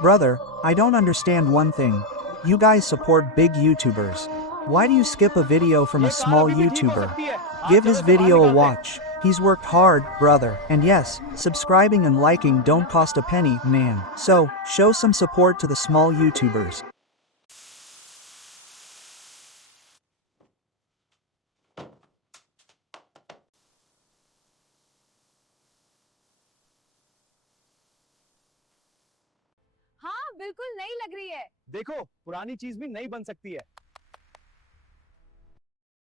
Brother, I don't understand one thing. You guys support big YouTubers. Why do you skip a video from a ये car small अभी भी ठीक हो YouTuber? सकती है। आज Give चलो his इसे बाहर video a निकालते हैं। watch. He's worked hard, brother. And yes, subscribing and liking don't cost a penny, man. So, show some support to the small YouTubers. हाँ बिल्कुल नई लग रही है। देखो, पुरानी चीज भी नई बन सकती है।